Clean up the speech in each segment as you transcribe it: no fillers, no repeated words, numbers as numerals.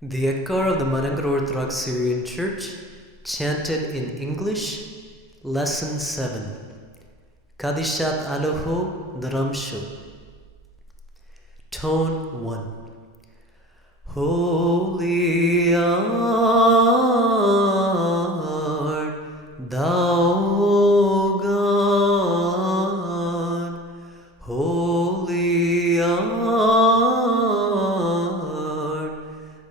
The Ekkar of the Manangar Orthodox Syrian Church, chanted in English, Lesson 7. Kadishat Aloho Dramshu. Tone 1. Holy art thou, O God, holy art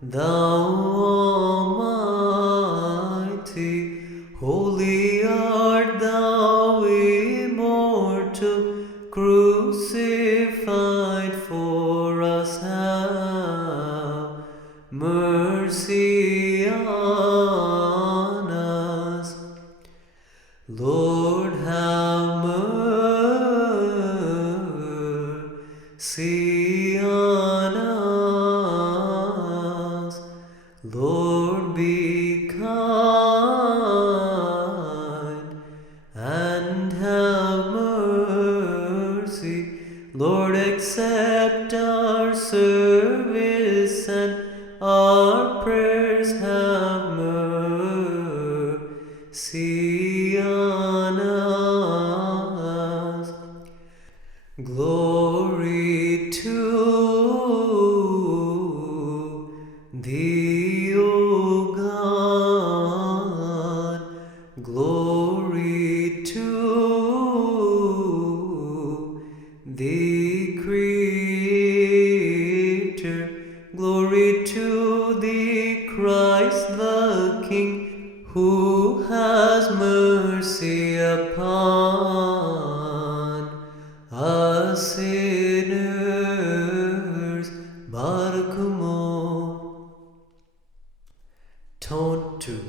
thou, Almighty, holy art thou, immortal, crucified for us. Have mercy on us. Lord, have mercy on us. Lord, be kind and have mercy. Lord, accept our service and our prayers. Have mercy on us. Glory to Thee, O God. Glory to Thee, Creator. Glory to Thee, Christ the King, who has mercy upon us sinners. Baruch. Tone 2.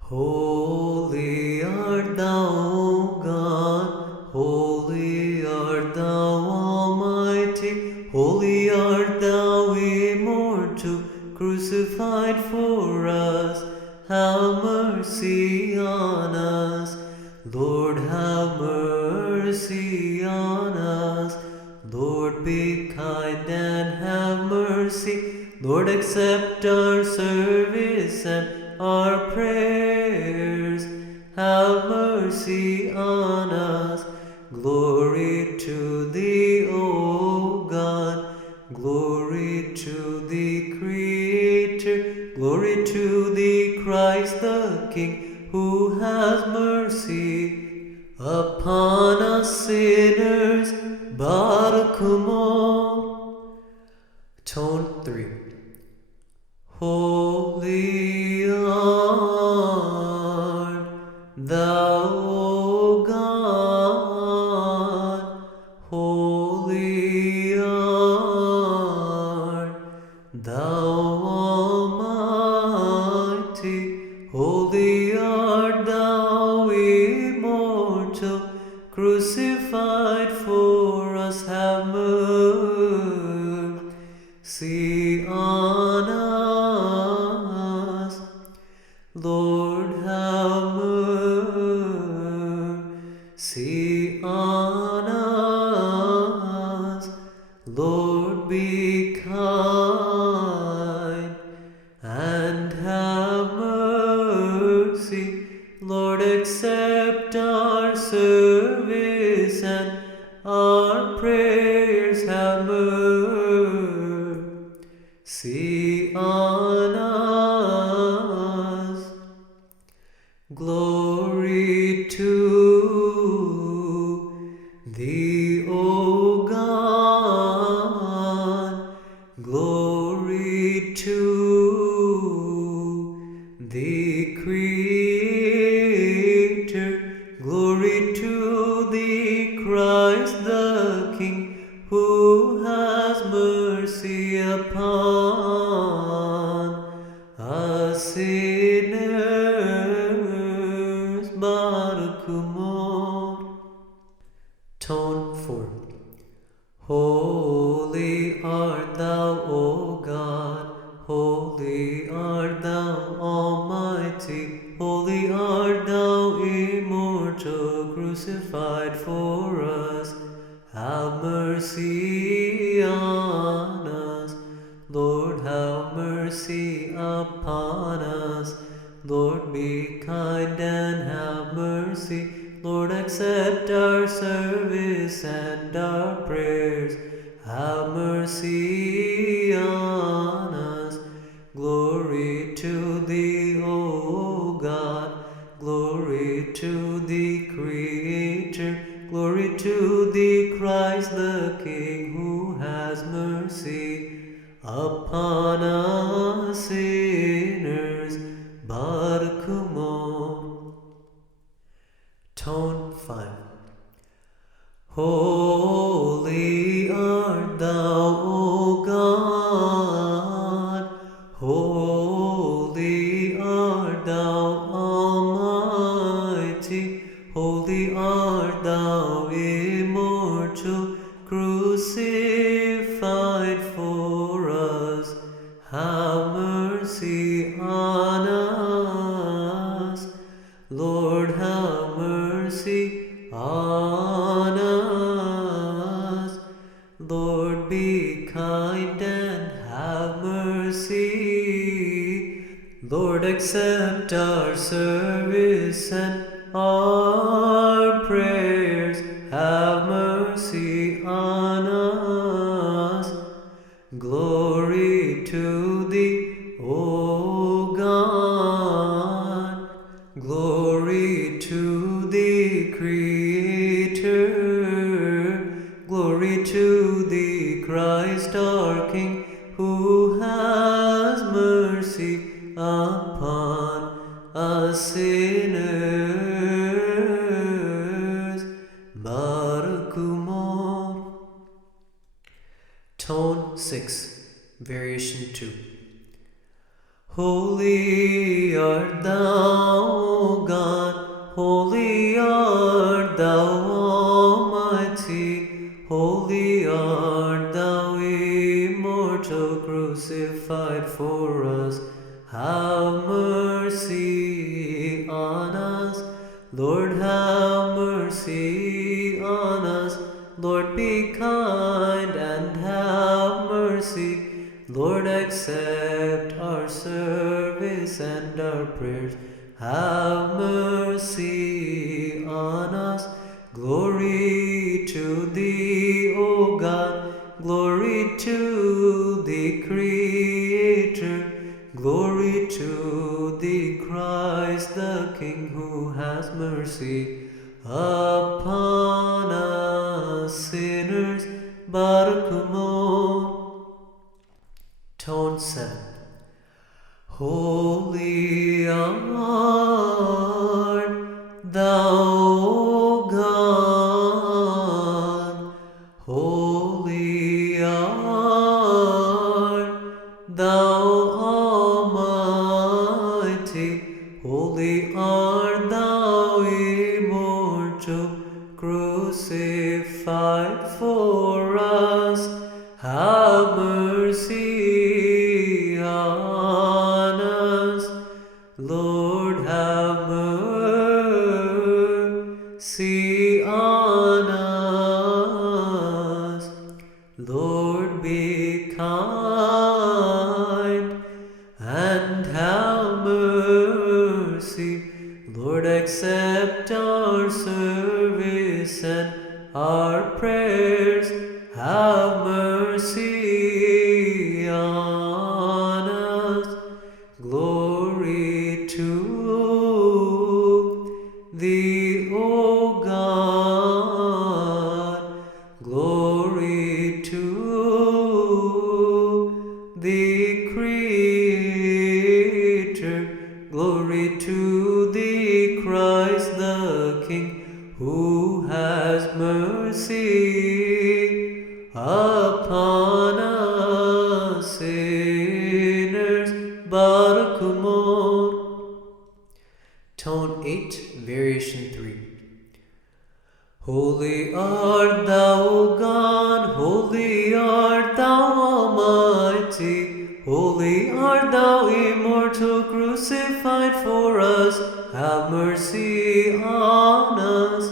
Holy art thou, O God, holy art thou, Almighty, holy art thou, immortal, crucified for us. Have mercy on us. Lord, have mercy on us. Lord, be kind and have mercy. Lord, accept our service and our prayers. Have mercy on us. Glory to Thee, O God. Glory to Thee, Creator. Glory to Thee, Christ the King, who has mercy upon us sinners. Baruch. Tone 3. Holy art thou, O God, holy art thou, Almighty, holy art thou, immortal, crucified for us. Have mercy on us. Lord, have mercy on us. Lord, be kind and have mercy. Lord, accept our service and our prayers. Have mercy on us. Glory to Thee, O God. Glory to Thee, Creator. Glory to Thee, Christ the King, who has mercy upon us sinners. Baruch. Tone 4. Holy art thou, O God, holy art thou, Almighty, holy art thou, immortal, crucified for us. Have mercy on us. Lord, have mercy upon us. Lord, be kind and have mercy. Lord, accept our service and our prayers. Have mercy on us. Glory to thee, O God. Glory to thee, Creator. Glory to thee, Christ the King, who has mercy upon us sinners. Baruch Mo. Tone 5. Holy art thou, O God. Holy art thou, Almighty. Holy art thou, immortal, crucified for us. Have mercy on us. Lord, have mercy on us. Lord, be kind and have mercy. Lord, accept our service and our prayers. Have mercy on us. Glory to thee, O God. Glory to thee, Creator. Glory to thee, Christ our King, who has mercy upon us sinners. Baruch Mo. Tone 6, Variation 2. Holy art thou, O God. Holy art thou, Almighty. Holy art thou, immortal, crucified for us. Have mercy on us. Lord, have mercy on us. Lord, be kind and have mercy. Lord, accept our service and our prayers. Have mercy on us. Glory to thee, O God. Glory to thee, Creator. Glory to thee, Christ the King, who has mercy upon us sinners. Baruch Mo. Tone 7. Holy art thou, O God. Holy art thou, Almighty. Holy art thou, immortal, crucified for us. Have mercy on us. Lord, have mercy on us. Lord, be kind and have mercy. Lord, accept our service and our prayers. Have mercy on us. Glory to thee, O God. Glory to thee, Creator. Glory to thee, Christ the King, who has mercy upon us sinners. Baruch Mo. Tone 8, Variation 3. Holy art thou, O God. Holy art thou, Almighty. Holy art thou, immortal, crucified for us. Have mercy on us.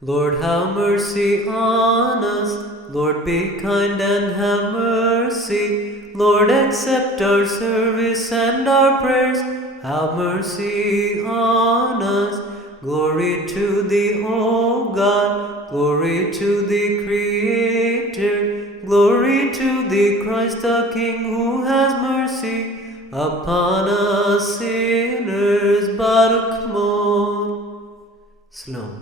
Lord, have mercy on us. Lord, be kind and have mercy. Lord, accept our service and our prayers. Have mercy on us. Glory to thee, O God. Glory to thee, Creator. Glory to thee, Christ the King, who has mercy upon us sinners. Baruch Mo. Slow.